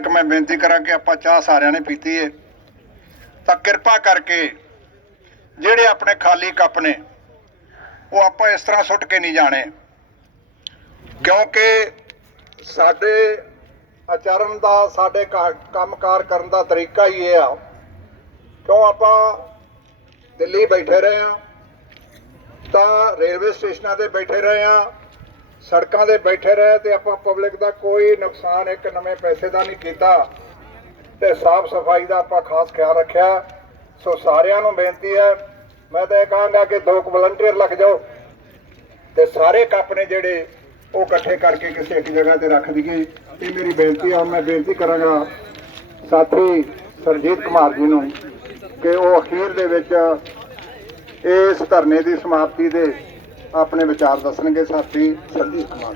ਇੱਕ ਮੈਂ ਬੇਨਤੀ ਕਰਾਂ ਕਿ ਆਪਾਂ ਚਾਹ ਸਾਰਿਆਂ ਨੇ ਪੀਤੀ ਏ। ਤਾਂ ਕਿਰਪਾ ਕਰਕੇ ਜਿਹੜੇ ਆਪਣੇ ਖਾਲੀ ਕੱਪ ਨੇ, ਉਹ ਆਪਾਂ ਇਸ ਤਰ੍ਹਾਂ ਸੁੱਟ ਕੇ ਨਹੀਂ ਜਾਣੇ। ਕਿਉਂਕਿ ਸਾਡੇ ਆਚਰਣ ਦਾ, ਸਾਡੇ ਕਾ- ਕੰਮਕਾਰ ਕਰਨ ਦਾ ਤਰੀਕਾ ਹੀ ਇਹ ਆ। ਕਿਉਂ ਆਪਾਂ ਦਿੱਲੀ ਬੈਠੇ ਰਹੇ ਆ ਤਾਂ ਰੇਲਵੇ ਸਟੇਸ਼ਨਾਂ ਤੇ ਬੈਠੇ ਰਹੇ ਆ ਸੜਕਾਂ ਤੇ ਬੈਠੇ ਰਹੇ ਤੇ ਆਪਾਂ ਪਬਲਿਕ ਦਾ ਕੋਈ ਨੁਕਸਾਨ ਇੱਕ ਨਵੇਂ ਪੈਸੇ ਦਾ ਨਹੀਂ ਕੀਤਾ। ਤੇ ਸਾਫ਼ ਸਫ਼ਾਈ ਦਾ ਆਪਾਂ ਖਾਸ ਖਿਆਲ ਰੱਖਿਆ। ਸੋ ਸਾਰਿਆਂ ਨੂੰ ਬੇਨਤੀ ਹੈ, ਮੈਂ ਤਾਂ ਇਹ ਕਹਾਂਗਾ ਕਿ ਦੋ ਕੁ ਵਲੰਟੀਅਰ ਲੱਗ ਜਾਓ ਤੇ ਸਾਰੇ ਕੱਪ ਨੇ ਜਿਹੜੇ ਉਹ ਇਕੱਠੇ ਕਰਕੇ ਕਿਸੇ ਇੱਕ ਜਗ੍ਹਾ ਤੇ ਰੱਖ ਦਈਏ। ਇਹ ਮੇਰੀ ਬੇਨਤੀ ਆ, ਮੈਂ ਬੇਨਤੀ ਕਰਾਂਗਾ ਸਾਥੀ ਸਰਜੀਤ ਕੁਮਾਰ ਜੀ ਨੂੰ ਕਿ ਉਹ ਅਖੀਰ ਦੇ ਵਿੱਚ ਇਸ ਧਰਨੇ ਦੀ ਸਮਾਪਤੀ ਦੇ ਆਪਣੇ ਵਿਚਾਰ ਦੱਸਣਗੇ ਸਾਥੀ ਸਰਜੀਤ ਕੁਮਾਰ।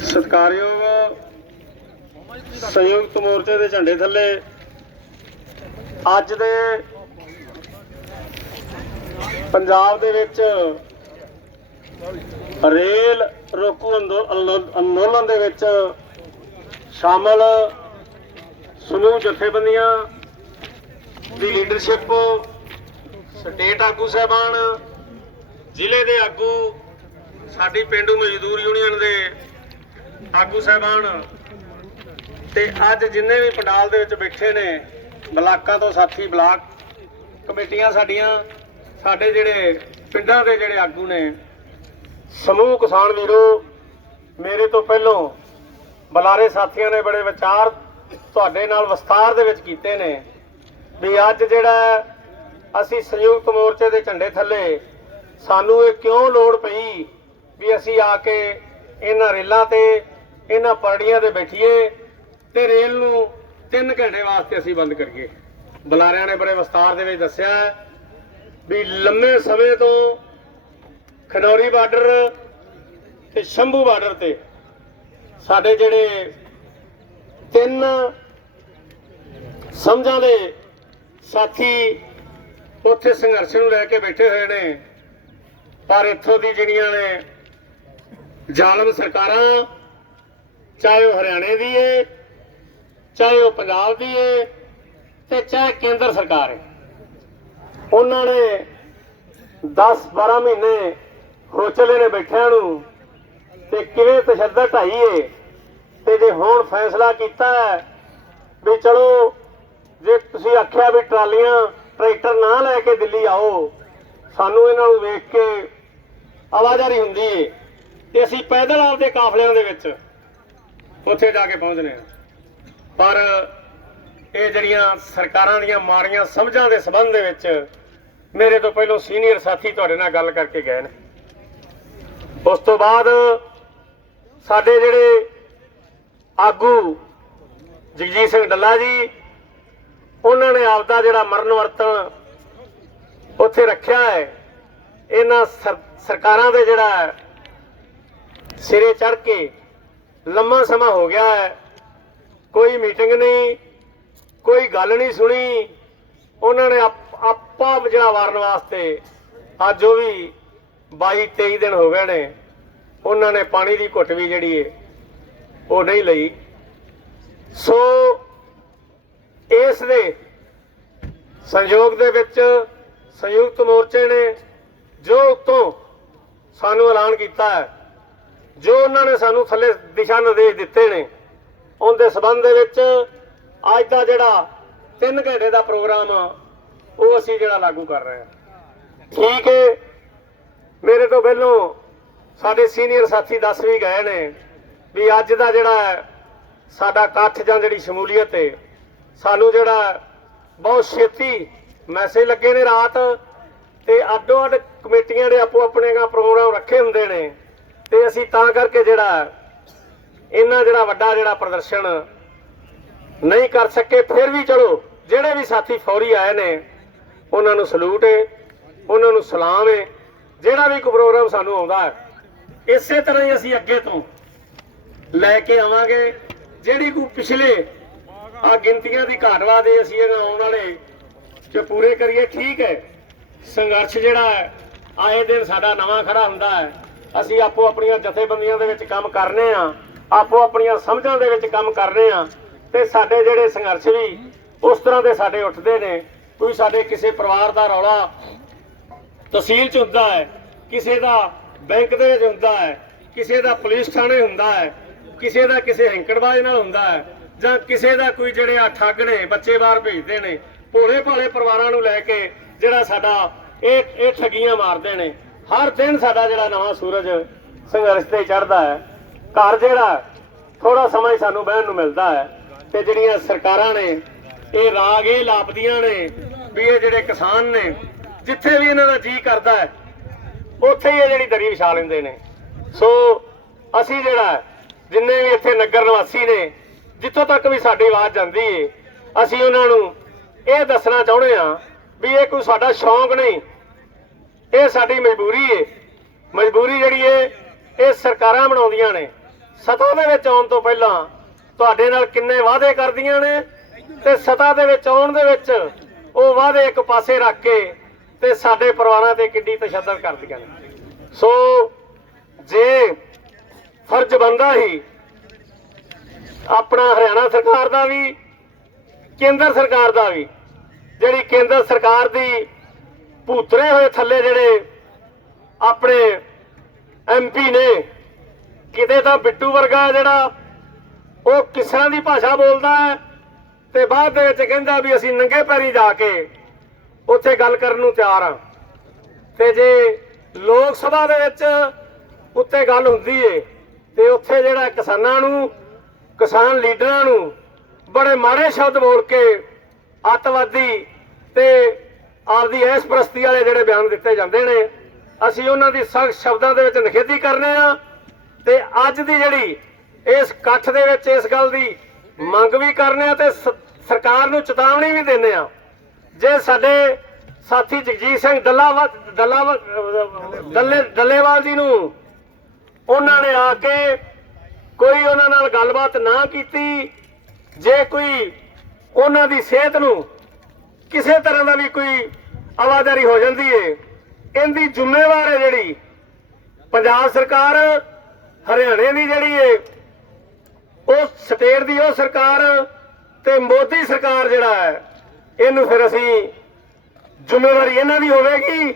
ਸਤਿਕਾਰਯੋਗ ਸੰਯੁਕਤ ਮੋਰਚੇ ਦੇ ਝੰਡੇ ਥੱਲੇ ਅੱਜ ਦੇ ਪੰਜਾਬ ਦੇ ਵਿੱਚ ਰੇਲ ਰੋਕੂ ਅੰਦੋ- ਅੰਦੋਲਨ ਦੇ ਵਿੱਚ ਸ਼ਾਮਲ ਸਮੂਹ ਜਥੇਬੰਦੀਆਂ ਦੀ ਲੀਡਰਸ਼ਿਪ ਸਟੇਟ ਆਗੂ ਸਾਹਿਬਾਨ, ਜ਼ਿਲ੍ਹੇ ਦੇ ਆਗੂ, ਸਾਡੀ ਪਿੰਡੂ ਮਜ਼ਦੂਰ ਯੂਨੀਅਨ ਦੇ ਆਗੂ ਸਾਹਿਬਾਨ ਤੇ ਅੱਜ ਜਿੰਨੇ ਵੀ ਪੰਡਾਲ ਦੇ ਵਿੱਚ ਬੈਠੇ ਨੇ, ਬਲਾਕਾਂ ਤੋਂ ਸਾਥੀ, ਬਲਾਕ ਕਮੇਟੀਆਂ ਸਾਡੀਆਂ, ਸਾਡੇ ਜਿਹੜੇ ਪਿੰਡਾਂ ਦੇ ਜਿਹੜੇ ਆਗੂ ਨੇ, ਸਮੂਹ ਕਿਸਾਨ ਵੀਰੋ, ਮੇਰੇ ਤੋਂ ਪਹਿਲੋਂ ਬੁਲਾਰੇ ਸਾਥੀਆਂ ਨੇ ਬੜੇ ਵਿਚਾਰ ਤੁਹਾਡੇ ਨਾਲ ਵਿਸਤਾਰ ਦੇ ਵਿੱਚ ਕੀਤੇ ਨੇ ਵੀ ਅੱਜ ਜਿਹੜਾ ਅਸੀਂ ਸੰਯੁਕਤ ਮੋਰਚੇ ਦੇ ਝੰਡੇ ਥੱਲੇ ਸਾਨੂੰ ਇਹ ਕਿਉਂ ਲੋੜ ਪਈ ਵੀ ਅਸੀਂ ਆ ਕੇ ਇਹਨਾਂ ਰੇਲਾਂ ਤੇ, ਇਹਨਾਂ ਪਰੜੀਆਂ ਤੇ ਬੈਠੀਏ ਤੇ ਰੇਲ ਨੂੰ 3 ਘੰਟੇ ਵਾਸਤੇ ਅਸੀਂ ਬੰਦ ਕਰੀਏ। ਬੁਲਾਰਿਆਂ ਨੇ ਬੜੇ ਵਿਸਤਾਰ ਦੇ ਵਿੱਚ ਦੱਸਿਆ ਵੀ ਲੰਮੇ ਸਮੇਂ ਤੋਂ ਖਨੌਰੀ ਬਾਰਡਰ ਤੇ ਸ਼ੰਭੂ ਬਾਰਡਰ ਤੇ ਸਾਡੇ ਜਿਹੜੇ ਤਿੰਨ ਸਮਝਾਂ ਦੇ ਸਾਥੀ ਉੱਥੇ ਸੰਘਰਸ਼ ਨੂੰ ਲੈ ਕੇ ਬੈਠੇ ਹੋਏ ਨੇ। ਪਰ ਇੱਥੋਂ ਦੀ ਜਿਹੜੀਆਂ ਨੇ ਜ਼ਾਲਮ ਸਰਕਾਰਾਂ, ਚਾਹੇ ਉਹ ਹਰਿਆਣੇ ਦੀ ਏ, ਚਾਹੇ ਉਹ ਪੰਜਾਬ ਦੀ ਏ, ਤੇ ਚਾਹੇ ਕੇਂਦਰ ਸਰਕਾਰ ਏ। ਉਹਨਾਂ ਨੇ 10 12 ਮਹੀਨੇ ਹੋ ਚਲੇ ਨੇ ਬੈਠਿਆਂ ਨੂੰ ਤੇ ਕਿਵੇਂ ਤਸ਼ੱਦਦ ਢਾਈ ਏ ਤੇ ਜੇ ਹੁਣ ਫੈਸਲਾ ਕੀਤਾ ਹੈ ਵੀ ਚਲੋ, ਜੇ ਤੁਸੀਂ ਆਖਿਆ ਵੀ ਟਰਾਲੀਆਂ ਟਰੈਕਟਰ ਨਾ ਲੈ ਕੇ ਦਿੱਲੀ ਆਓ, ਸਾਨੂੰ ਇਹਨਾਂ ਨੂੰ ਵੇਖ ਕੇ ਆਵਾਜ਼ਾਰੀ ਹੁੰਦੀ ਏ। ਤੇ ਅਸੀਂ ਪੈਦਲ ਆਪਦੇ ਕਾਫਲਿਆਂ ਦੇ ਵਿੱਚ ਉੱਥੇ ਜਾ ਕੇ ਪਹੁੰਚਨੇ ਆ ਪਰ ਇਹ ਜਿਹੜੀਆਂ ਸਰਕਾਰਾਂ ਦੀਆਂ ਮਾੜੀਆਂ ਸਮਝਾਂ ਦੇ ਸਬੰਧ ਦੇ ਵਿੱਚ ਮੇਰੇ ਤੋਂ ਪਹਿਲਾਂ ਸੀਨੀਅਰ ਸਾਥੀ ਤੁਹਾਡੇ ਨਾਲ ਗੱਲ ਕਰਕੇ ਗਏ ਨੇ। ਉਸ ਤੋਂ ਬਾਅਦ ਸਾਡੇ ਜਿਹੜੇ ਆਗੂ ਜਗਜੀਤ ਸਿੰਘ ਡੱਲਾ ਜੀ, ਉਹਨਾਂ ਨੇ ਆਪਦਾ ਜਿਹੜਾ ਮਰਨ ਵਰਤਨ ਉੱਥੇ ਰੱਖਿਆ ਹੈ। ਇਹਨਾਂ ਸਰ- ਸਰਕਾਰਾਂ ਦੇ ਜਿਹੜਾ ਸਿਰੇ ਚੜ ਕੇ ਲੰਮਾ ਸਮਾਂ ਹੋ ਗਿਆ ਹੈ। ਕੋਈ ਮੀਟਿੰਗ ਨਹੀਂ, ਕੋਈ ਗੱਲ ਨਹੀਂ ਸੁਣੀ। ਉਹਨਾਂ ਨੇ ਆਪ- ਆਪਾ ਜਿਹੜਾ ਵਾਰਨ ਵਾਸਤੇ ਅੱਜ ਉਹ ਵੀ 22 23 ਦਿਨ ਹੋ ਗਏ ਨੇ। ਉਹਨਾਂ ਨੇ ਪਾਣੀ ਦੀ ਘੁੱਟ ਵੀ ਜਿਹੜੀ ਹੈ ਉਹ ਨਹੀਂ ਲਈ। ਸੋ ਇਸ ਦੇ ਸੰਯੋਗ ਦੇ ਵਿੱਚ ਸੰਯੁਕਤ ਮੋਰਚੇ ਨੇ ਜੋ ਉਤੋਂ ਸਾਨੂੰ ਐਲਾਨ ਕੀਤਾ ਹੈ ਜੋ ਉਹਨਾਂ ਨੇ ਸਾਨੂੰ ਥੱਲੇ ਦਿਸ਼ਾ ਨਿਰਦੇਸ਼ ਦਿੱਤੇ ਨੇ। ਉਹਦੇ ਸਬੰਧ ਦੇ ਵਿੱਚ ਅੱਜ ਦਾ ਜਿਹੜਾ 3 ਘੰਟੇ ਦਾ ਪ੍ਰੋਗਰਾਮ ਆ, ਉਹ ਅਸੀਂ ਜਿਹੜਾ ਲਾਗੂ ਕਰ ਰਹੇ ਹਾਂ। ਠੀਕ ਹੈ। ਮੇਰੇ ਤੋਂ ਪਹਿਲੋਂ ਸਾਡੇ ਸੀਨੀਅਰ ਸਾਥੀ ਦੱਸ ਵੀ ਗਏ ਨੇ ਵੀ ਅੱਜ ਦਾ ਜਿਹੜਾ ਸਾਡਾ ਇਕੱਠ ਜਾਂ ਜਿਹੜੀ ਸ਼ਮੂਲੀਅਤ ਹੈ ਸਾਨੂੰ ਜਿਹੜਾ ਬਹੁਤ ਛੇਤੀ ਮੈਸੇਜ ਲੱਗੇ ਨੇ ਰਾਤ ਤੇ ਅੱਡੋ ਅੱਡ ਕਮੇਟੀਆਂ ਦੇ ਆਪੋ ਆਪਣੇ ਦਾ ਪ੍ਰੋਗਰਾਮ ਰੱਖੇ ਹੁੰਦੇ ਨੇ ਤੇ ਅਸੀਂ ਤਾਂ ਕਰਕੇ ਜਿਹੜਾ ਇੰਨਾ ਜਿਹੜਾ ਵੱਡਾ ਜਿਹੜਾ ਪ੍ਰਦਰਸ਼ਨ ਨਹੀਂ ਕਰ ਸਕੇ, ਫਿਰ ਵੀ ਚਲੋ, ਜਿਹੜੇ ਵੀ ਸਾਥੀ ਫੌਰੀ ਆਏ ਨੇ, ਉਹਨਾਂ ਨੂੰ ਸਲੂਟ ਹੈ ਉਹਨਾਂ ਨੂੰ ਸਲਾਮ ਹੈ ਜਿਹੜਾ ਵੀ ਕੋਈ ਪ੍ਰੋਗਰਾਮ ਸਾਨੂੰ ਆਉਂਦਾ ਹੈ, ਇਸੇ ਤਰ੍ਹਾਂ ਹੀ ਅਸੀਂ ਅੱਗੇ ਤੋਂ ਲੈ ਕੇ ਆਵਾਂਗੇ। ਜਿਹੜੀ ਕੋਈ ਪਿਛਲੇ ਆ ਗਿਣਤੀਆਂ ਦੀ ਘਾਟਵਾ ਦੇ ਅਸੀਂ ਇਹਨਾਂ ਆਉਣ ਵਾਲੇ ਚ ਪੂਰੇ ਕਰੀਏ, ਠੀਕ ਹੈ। ਸੰਘਰਸ਼ ਜਿਹੜਾ ਹੈ, ਆਏ ਦਿਨ ਸਾਡਾ ਨਵਾਂ ਖੜਾ ਹੁੰਦਾ ਹੈ। ਅਸੀਂ ਆਪੋ ਆਪਣੀਆਂ ਜਥੇਬੰਦੀਆਂ ਦੇ ਵਿੱਚ ਕੰਮ ਕਰਨੇ ਆ, ਆਪੋ ਆਪਣੀਆਂ ਸਮਝਾਂ ਦੇ ਵਿੱਚ ਕੰਮ ਕਰਨੇ ਆ ਤੇ ਸਾਡੇ ਜਿਹੜੇ ਸੰਘਰਸ਼ ਵੀ ਉਸ ਤਰ੍ਹਾਂ ਦੇ ਸਾਡੇ ਉੱਠਦੇ ਨੇ। ਕੋਈ ਸਾਡੇ ਕਿਸੇ ਪਰਿਵਾਰ ਦਾ ਰੌਲਾ ਤਹਿਸੀਲ ਚ ਹੁੰਦਾ ਹੈ, ਕਿਸੇ ਦਾ ਬੈਂਕ ਦੇ ਵਿੱਚ ਹੁੰਦਾ ਹੈ, ਕਿਸੇ ਦਾ ਪੁਲਿਸ ਥਾਣੇ ਹੁੰਦਾ ਹੈ ਕਿਸੇ ਦਾ ਕਿਸੇ ਹੈਂਕੜਬਾਜ਼ ਨਾਲ ਹੁੰਦਾ ਹੈ ਜਾਂ ਕਿਸੇ ਦਾ ਕੋਈ ਜਿਹੜੇ ਆ ਠੱਗ ਨੇ, ਬੱਚੇ ਬਾਹਰ ਭੇਜਦੇ ਨੇ, ਭੋਲੇ ਭਾਲੇ ਪਰਿਵਾਰਾਂ ਨੂੰ ਲੈ ਕੇ ਜਿਹੜਾ ਸਾਡਾ ਇਹ ਇਹ ਠੱਗੀਆਂ ਮਾਰਦੇ ਨੇ, ਹਰ ਦਿਨ ਸਾਡਾ ਜਿਹੜਾ ਨਵਾਂ ਸੂਰਜ ਸੰਘਰਸ਼ ਤੇ ਚੜ੍ਹਦਾ ਹੈ। ਘਰ ਜਿਹੜਾ ਥੋੜਾ ਸਮਾਂ ਹੀ ਸਾਨੂੰ ਬਹਿਣ ਨੂੰ ਮਿਲਦਾ ਹੈ ਤੇ ਜਿਹੜੀਆਂ ਸਰਕਾਰਾਂ ਨੇ, ਇਹ ਰਾਗ, ਇਹ ਲਾਪਦੀਆਂ ਨੇ ਵੀ ਇਹ ਜਿਹੜੇ ਕਿਸਾਨ ਨੇ, ਜਿੱਥੇ ਵੀ ਇਹਨਾਂ ਦਾ ਜੀ ਕਰਦਾ ਹੈ, ਉੱਥੇ ਹੀ ਇਹ ਜਿਹੜੀ ਦਰੀ ਵਿਛਾ ਲੈਂਦੇ ਨੇ। ਸੋ ਅਸੀਂ ਜਿਹੜਾ ਜਿੰਨੇ ਵੀ ਇੱਥੇ ਨਗਰ ਨਿਵਾਸੀ ਨੇ, ਜਿੱਥੋਂ ਤੱਕ ਵੀ ਸਾਡੀ ਆਵਾਜ਼ ਜਾਂਦੀ ਏ, ਅਸੀਂ ਉਹਨਾਂ ਨੂੰ ਇਹ ਦੱਸਣਾ ਚਾਹੁੰਦੇ ਆ ਵੀ ਇਹ ਕੋਈ ਸਾਡਾ ਸ਼ੌਂਕ ਨਹੀਂ। ਇਹ ਸਾਡੀ ਮਜਬੂਰੀ ਏ। ਮਜਬੂਰੀ ਜਿਹੜੀ ਏ, ਇਹ ਸਰਕਾਰਾਂ ਬਣਾਉਂਦੀਆਂ ਨੇ। ਸਤਾ ਦੇ ਵਿੱਚ ਆਉਣ ਤੋਂ ਪਹਿਲਾਂ ਤੁਹਾਡੇ ਨਾਲ ਕਿੰਨੇ ਵਾਅਦੇ ਕਰਦੀਆਂ ਨੇ ਤੇ ਸਤਾ ਦੇ ਵਿੱਚ ਆਉਣ ਦੇ ਵਿੱਚ ਉਹ ਵਾਅਦੇ ਇੱਕ ਪਾਸੇ ਰੱਖ ਕੇ ਤੇ ਸਾਡੇ ਪਰਿਵਾਰਾਂ ਤੇ ਕਿੱਡੀ ਤਸ਼ੱਦਦ ਕਰਦੀਆਂ ਨੇ। ਸੋ ਜੇ ਫਰਜ਼ ਬੰਦਾ ਹੀ ਆਪਣਾ ਹਰਿਆਣਾ ਸਰਕਾਰ ਦਾ ਵੀ, ਕੇਂਦਰ ਸਰਕਾਰ ਦਾ ਵੀ। ਜਿਹੜੀ ਕੇਂਦਰ ਸਰਕਾਰ ਦੀ ਭੂਤਰੇ ਹੋਏ ਥੱਲੇ ਜਿਹੜੇ ਆਪਣੇ ਐਮਪੀ ਨੇ, ਕਿਤੇ ਤਾਂ ਬਿੱਟੂ ਵਰਗਾ ਜਿਹੜਾ ਉਹ ਕਿਸ ਦੀ ਭਾਸ਼ਾ ਬੋਲਦਾ ਹੈ ਤੇ ਬਾਅਦ ਦੇ ਵਿੱਚ ਕਹਿੰਦਾ ਵੀ ਅਸੀਂ ਨੰਗੇ ਪੈਰੀ ਜਾ ਕੇ ਉੱਥੇ ਗੱਲ ਕਰਨ ਨੂੰ ਤਿਆਰ ਆ ਤੇ ਜੇ ਲੋਕ ਸਭਾ ਦੇ ਵਿੱਚ ਉੱਤੇ ਗੱਲ ਹੁੰਦੀ ਏ ਤੇ ਉੱਥੇ ਜਿਹੜਾ ਕਿਸਾਨਾਂ ਨੂੰ, ਕਿਸਾਨ ਲੀਡਰਾਂ ਨੂੰ ਬੜੇ ਮਾੜੇ ਸ਼ਬਦ ਬੋਲ ਕੇ ਅੱਤਵਾਦੀ ਤੇ ਆਪਦੀ ਐਸ ਪ੍ਰਸਤੀ ਵਾਲੇ ਜਿਹੜੇ ਬਿਆਨ ਦਿੱਤੇ ਜਾਂਦੇ ਨੇ, ਅਸੀਂ ਉਹਨਾਂ ਦੀ ਸਖਤ ਸ਼ਬਦਾਂ ਦੇ ਵਿੱਚ ਨਿਖੇਧੀ ਕਰਨੇ ਆ ਤੇ ਅੱਜ ਦੀ ਜਿਹੜੀ ਇਸ ਇਕੱਠ ਦੇ ਵਿੱਚ ਇਸ ਗੱਲ ਦੀ ਮੰਗ ਵੀ ਕਰਨੇ ਆ ਤੇ ਸਰਕਾਰ ਨੂੰ ਚੇਤਾਵਨੀ ਵੀ ਦਿੰਦੇ ਆ। ਜੇ ਸਾਡੇ ਸਾਥੀ ਜਗਜੀਤ ਸਿੰਘ ਦੱਲਾਵਾ ਦੱਲਾਵਾ ਦੱਲੇ ਦੱਲੇਵਾਲ ਜੀ ਨੂੰ ਉਹਨਾਂ ਨੇ ਆ ਕੇ ਕੋਈ ਉਹਨਾਂ ਨਾਲ ਗੱਲਬਾਤ ਨਾ ਕੀਤੀ। ਜੇ ਕੋਈ ਉਹਨਾਂ ਦੀ ਸਿਹਤ ਨੂੰ ਕਿਸੇ ਤਰ੍ਹਾਂ ਦਾ ਵੀ ਕੋਈ ਆਵਾਜ਼ਾਰੀ ਹੋ ਜਾਂਦੀ ਏ, ਇਹਦੀ ਜ਼ਿੰਮੇਵਾਰ ਹੈ ਜਿਹੜੀ ਪੰਜਾਬ ਸਰਕਾਰ, ਹਰਿਆਣੇ ਦੀ ਜਿਹੜੀ ਏ, ਉਹ ਸਟੇਟ ਦੀ ਉਹ ਸਰਕਾਰ ਤੇ ਮੋਦੀ ਸਰਕਾਰ ਜਿਹੜਾ ਹੈ, ਇਹਨੂੰ ਫਿਰ ਅਸੀਂ ਜ਼ਿੰਮੇਵਾਰੀ ਇਹਨਾਂ ਦੀ ਹੋਵੇਗੀ।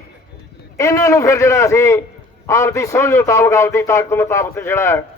ਇਹਨਾਂ ਨੂੰ ਫਿਰ ਜਿਹੜਾ ਅਸੀਂ ਆਪਦੀ ਸਮਝ ਮੁਤਾਬਕ ਆਪਦੀ ਤਾਕਤ ਮੁਤਾਬਕ ਜਿਹੜਾ ਹੈ,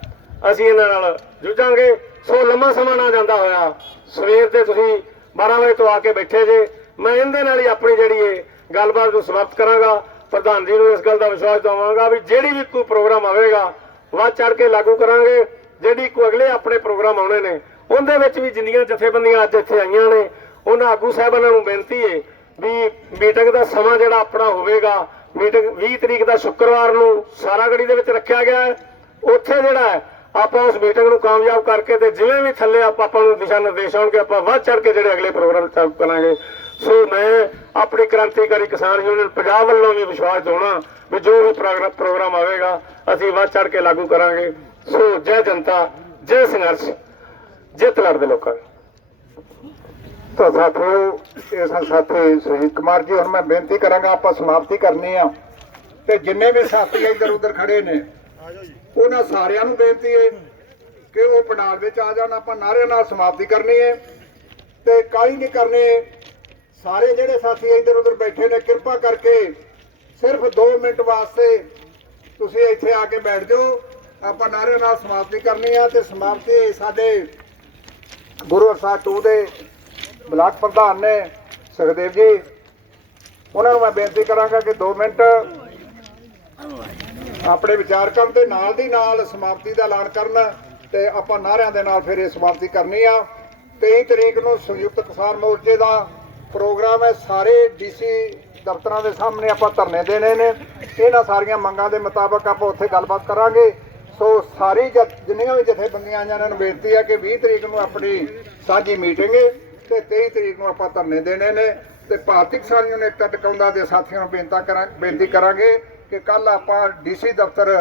ਅਸੀਂ ਇਹਨਾਂ ਨਾਲ ਜੂਝਾਂਗੇ। ਸੋ ਲੰਮਾ ਸਮਾਂ ਨਾ ਜਾਂਦਾ ਹੋਇਆ ਸਵੇਰ ਦੇ ਤੁਸੀਂ 12 ਵਜੇ ਤੋਂ ਆ ਕੇ ਬੈਠੇ ਜੇ। ਮੈਂ ਇਹਦੇ ਨਾਲ ਹੀ ਆਪਣੀ ਜਿਹੜੀ ਇਹ ਗੱਲਬਾਤ ਨੂੰ ਸਮਾਪਤ ਕਰਾਂਗਾ। ਪ੍ਰਧਾਨ ਜੀ ਨੂੰ ਇਸ ਗੱਲ ਦਾ ਵਿਸ਼ਵਾਸ ਦਵਾਂਗਾ ਵੀ ਜਿਹੜੀ ਵੀ ਕੋਈ ਪ੍ਰੋਗਰਾਮ ਆਵੇਗਾ ਵੱਧ ਚੜ ਕੇ ਲਾਗੂ ਕਰਾਂਗੇ। ਜਿਹੜੀ ਕੋਈ ਅਗਲੇ ਆਪਣੇ ਪ੍ਰੋਗਰਾਮ ਆਉਣੇ ਨੇ ਉਹਦੇ ਵਿੱਚ ਵੀ ਜਿੰਨੀਆਂ ਜਥੇਬੰਦੀਆਂ ਅੱਜ ਇੱਥੇ ਆਈਆਂ ਨੇ ਉਹਨਾਂ ਆਗੂ ਸਾਹਿਬਾਨਾਂ ਨੂੰ ਬੇਨਤੀ ਹੈ ਵੀ ਮੀਟਿੰਗ ਦਾ ਸਮਾਂ ਜਿਹੜਾ ਆਪਣਾ ਹੋਵੇਗਾ ਮੀਟਿੰਗ 20 ਤਰੀਕ ਦਾ ਸ਼ੁੱਕਰਵਾਰ ਨੂੰ ਸਾਰਾਗੜੀ ਦੇ ਵਿੱਚ ਰੱਖਿਆ ਗਿਆ ਹੈ। ਉੱਥੇ ਜਿਹੜਾ ਹੈ, ਆਪਾਂ ਉਸ ਮੀਟਿੰਗ ਨੂੰ ਕਾਮਯਾਬ ਕਰਕੇ ਤੇ ਜਿਵੇਂ ਵੀ ਥੱਲੇ ਆਪਾਂ ਆਪਾਂ ਨੂੰ ਦਿਸ਼ਾ ਨਿਰਦੇਸ਼ ਆਉਣਗੇ, ਆਪਾਂ ਵੱਧ ਚੜ ਕੇ ਜਿਹੜੇ ਅਗਲੇ ਪ੍ਰੋਗਰਾਮ ਚਾਲੂ ਕਰਾਂਗੇ। ਸੋ ਮੈਂ ਆਪਣੀ ਕ੍ਰਾਂਤੀਕਾਰੀ ਕਿਸਾਨ ਯੂਨੀਅਨ ਪੰਜਾਬ ਵੱਲੋਂ ਵੀ ਵਿਸ਼ਵਾਸ ਦਿਵਾਉਣਾ ਵੀ ਜੋ ਵੀ ਪ੍ਰੋਗਰਾ- ਪ੍ਰੋਗਰਾਮ ਆਵੇਗਾ, ਅਸੀਂ ਵੱਧ ਚੜ ਕੇ ਲਾਗੂ ਕਰਾਂਗੇ। ਸੋ ਜੈ ਜਨਤਾ, ਜੈ ਸੰਘਰਸ਼, ਜਿੱਤ ਲੜਦੇ ਲੋਕਾਂ ਦੀ। ਤਾਂ ਸਾਥੀਓ, ਇਹ ਸਾਥੀ ਸੁਜੀਤ ਕੁਮਾਰ ਜੀ, ਹੁਣ ਮੈਂ ਬੇਨਤੀ ਕਰਾਂਗਾ, ਆਪਾਂ ਸਮਾਪਤੀ ਕਰਨੀ ਆ। ਤੇ ਜਿੰਨੇ ਵੀ ਸਾਥੀ ਇੱਧਰ ਉੱਧਰ ਖੜੇ ਨੇ, ਉਹਨਾਂ ਸਾਰਿਆਂ ਨੂੰ ਬੇਨਤੀ ਹੈ ਕਿ ਉਹ ਪੰਡਾਲ ਵਿੱਚ ਆ ਜਾਣ, ਆਪਾਂ ਨਾਰਿਆਂ ਨਾਲ ਸਮਾਪਤੀ ਕਰਨੀ ਹੈ ਤੇ ਕਾਹਲੀ ਨਹੀਂ ਕਰਨੀ, ਸਾਰੇ ਜਿਹੜੇ ਸਾਥੀ ਇੱਧਰ ਉੱਧਰ ਬੈਠੇ ਨੇ, ਕਿਰਪਾ ਕਰਕੇ ਸਿਰਫ 2 ਮਿੰਟ ਵਾਸਤੇ ਤੁਸੀਂ ਇੱਥੇ ਆ ਕੇ ਬੈਠ ਜਾਓ। ਆਪਾਂ ਨਾਰਿਆਂ ਨਾਲ ਸਮਾਪਤੀ ਕਰਨੀ ਆ ਤੇ ਸਮਾਪਤੀ ਸਾਡੇ ਗੁਰੂ ਸਾਹਿਬ ਟੂ ਦੇ ਬਲਾਕ ਪ੍ਰਧਾਨ ਨੇ ਸੁਖਦੇਵ ਜੀ, ਉਹਨਾਂ ਨੂੰ ਮੈਂ ਬੇਨਤੀ ਕਰਾਂਗਾ ਕਿ 2 ਮਿੰਟ ਆਪਣੇ ਵਿਚਾਰ ਕਰਨ ਤੇ ਨਾਲ ਦੀ ਨਾਲ ਸਮਾਪਤੀ ਦਾ ਐਲਾਨ ਕਰਨ ਤੇ ਆਪਾਂ ਨਾਰਿਆਂ ਦੇ ਨਾਲ ਫਿਰ ਇਹ ਸਮਾਪਤੀ ਕਰਨੀ ਆ। 23 ਤਰੀਕ ਨੂੰ ਸੰਯੁਕਤ ਕਿਸਾਨ ਮੋਰਚੇ ਦਾ ਪ੍ਰੋਗਰਾਮ ਹੈ। ਸਾਰੇ ਡੀਸੀ ਦਫ਼ਤਰਾਂ ਦੇ ਸਾਹਮਣੇ ਆਪਾਂ ਧਰਨੇ ਦੇਣੇ ਨੇ। ਇਹਨਾਂ ਸਾਰੀਆਂ ਮੰਗਾਂ ਦੇ ਮੁਤਾਬਕ ਆਪਾਂ ਉੱਥੇ ਗੱਲਬਾਤ ਕਰਾਂਗੇ। ਸੋ ਸਾਰੀ ਜਥ- ਜਿੰਨੀਆਂ ਵੀ ਜਥੇਬੰਦੀਆਂ ਆਈਆਂ ਇਹਨਾਂ ਨੂੰ ਬੇਨਤੀ ਹੈ ਕਿ 20 ਤਰੀਕ ਨੂੰ ਆਪਣੀ ਸਾਂਝੀ ਮੀਟਿੰਗ ਹੈ ਤੇ 23 ਤਰੀਕ ਨੂੰ ਆਪਾਂ ਧਰਨੇ ਦੇਣੇ ਨੇ ਤੇ ਭਾਰਤੀ ਕਿਸਾਨ ਯੂਨੀਅਨ ਏਕਤਾ ਟਿਕਾਉਂਦਾ ਦੇ ਸਾਥੀਆਂ ਨੂੰ ਬੇਨਤਾ ਕਰਾਂ ਬੇਨਤੀ ਕਰਾਂਗੇ ਕਿ ਕੱਲ ਆਪਾਂ ਡੀਸੀ ਦਫ਼ਤਰ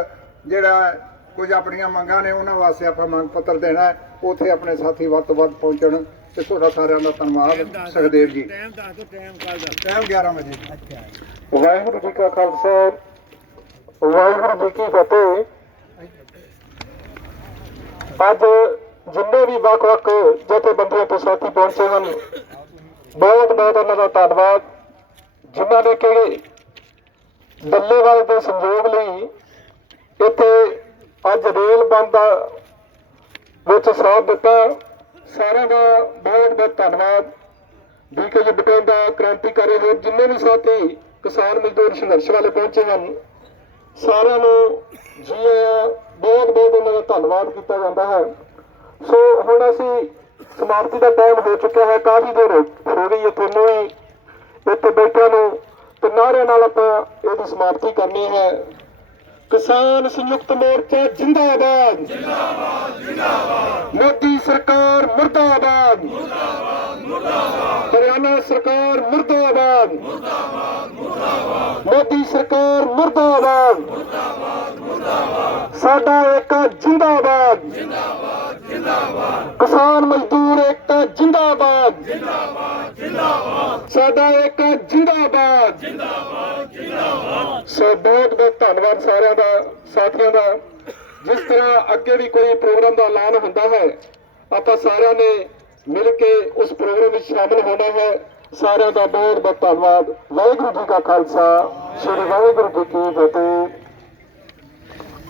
ਜਿਹੜਾ ਕੁਝ ਆਪਣੀਆਂ ਮੰਗਾਂ ਨੇ ਉਹਨਾਂ ਵਾਸਤੇ ਆਪਾਂ ਮੰਗ ਪੱਤਰ ਦੇਣਾ ਹੈ ਉੱਥੇ ਆਪਣੇ ਸਾਥੀ ਵੱਧ ਤੋਂ ਵੱਧ ਪਹੁੰਚਣ ਤੇ ਤੁਹਾਡਾ ਸਾਰਿਆਂ ਦਾ ਧੰਨਵਾਦ ਸੁਖਦੇਵ ਜੀ। ਟਾਈਮ ਦੱਸ ਦਿਓ ਟਾਈਮ ਕੱਲ ਦਾ ਟਾਈਮ 11 ਵਜੇ। ਵਾਹਿਗੁਰੂ ਜੀ ਕਾ ਖਾਲਸਾ ਵਾਹਿਗੁਰੂ ਜੀ ਕੀ ਫਤਿਹ। ਅੱਜ ਜਿੰਨੇ ਵੀ ਵੱਖ-ਵੱਖ ਜਥੇਬੰਦੀਆਂ ਤੋਂ ਸਾਥੀ ਪਹੁੰਚੇ ਹਨ, ਬਹੁਤ ਬਹੁਤ ਉਹਨਾਂ ਦਾ ਧੰਨਵਾਦ, ਜਿਨ੍ਹਾਂ ਨੇ ਕਿ ਡੱਲੇਵਾਲ ਦੇ ਸੰਯੋਗ ਲਈ ਇੱਥੇ ਅੱਜ ਰੇਲ ਬੰਦ ਦਾ ਵਿੱਚ ਸਾਥ ਦਿੱਤਾ। ਸਾਰਿਆਂ ਦਾ ਬਹੁਤ ਬਹੁਤ ਧੰਨਵਾਦ। ਡੀਕੇ ਜੀ ਬਟਨ ਦਾ ਕ੍ਰਾਂਤੀਕਾਰੀ ਹੋਰ ਜਿੰਨੇ ਵੀ ਸਾਥੀ ਕਿਸਾਨ ਮਜ਼ਦੂਰ ਸੰਘਰਸ਼ ਵਾਲੇ ਪਹੁੰਚੇ ਹਨ, ਸਾਰਿਆਂ ਨੂੰ ਜੀ ਆਇਆਂ ਬਹੁਤ ਬਹੁਤ ਉਹਨਾਂ ਦਾ ਧੰਨਵਾਦ ਕੀਤਾ ਜਾਂਦਾ ਹੈ। ਸੋ ਹੁਣ ਅਸੀਂ ਸਮਾਪਤੀ ਦਾ ਟਾਈਮ ਹੋ ਚੁੱਕਿਆ ਹੈ ਕਾਫੀ ਦੇਰ ਹੋ ਗਈ ਹੈ ਤੁਹਾਨੂੰ ਵੀ। ਇੱਥੇ ਬੈਠਿਆਂ ਨੂੰ ਤੇ ਨਾਅਰਿਆਂ ਨਾਲ ਆਪਾਂ ਇਹਦੀ ਸਮਾਪਤੀ ਕਰਨੀ ਹੈ। ਕਿਸਾਨ ਸੰਯੁਕਤ ਮੋਰਚਾ ਜਿੰਦਾਬਾਦ। ਜਿੰਦਾਬਾਦ ਜਿੰਦਾਬਾਦ ਮੋਦੀ ਸਰਕਾਰ ਮੁਰਦਾਬਾਦ। ਹਰਿਆਣਾ ਸਰਕਾਰ ਮੁਰਦਾਬਾਦ। ਮੁਰਦਾਬਾਦ ਮੁਰਦਾਬਾਦ ਮੋਦੀ ਸਰਕਾਰ ਮੁਰਦਾਬਾਦ। ਮੁਰਦਾਬਾਦ ਮੁਰਦਾਬਾਦ ਸਾਡਾ ਏਕਾ ਜਿੰਦਾਬਾਦ ਜਿੰਦਾਬਾਦ। ਜਿੰਦਾਬਾਦ। ਕਿਸਾਨ ਮਜ਼ਦੂਰ ਏਕਾ ਜਿੰਦਾਬਾਦ। ਜਿੰਦਾਬਾਦ ਜਿੰਦਾਬਾਦ। ਸਾਡਾ ਏਕਾ ਜਿੰਦਾਬਾਦ। ਜਿੰਦਾਬਾਦ ਜਿੰਦਾਬਾਦ। ਸੋ ਬਹੁਤ ਬਹੁਤ ਧੰਨਵਾਦ ਸਾਰਿਆਂ ਦਾ ਸਾਥੀਆਂ ਦਾ। ਜਿਸ ਤਰ੍ਹਾਂ ਅੱਗੇ ਵੀ ਕੋਈ ਪ੍ਰੋਗਰਾਮ ਦਾ ਐਲਾਨ ਹੁੰਦਾ ਹੈ ਆਪਾਂ ਸਾਰਿਆਂ ਨੇ ਮਿਲ ਕੇ ਉਸ ਪ੍ਰੋਗਰਾਮ ਵਿੱਚ ਸ਼ਾਮਲ ਹੋਣਾ ਹੈ। ਸਾਰਿਆਂ ਦਾ ਬਹੁਤ ਬਹੁਤ ਧੰਨਵਾਦ। ਵਾਹਿਗੁਰੂ ਜੀ ਕਾ ਖਾਲਸਾ ਸ੍ਰੀ ਵਾਹਿਗੁਰੂ ਜੀ ਕੀ ਫਤਿਹ।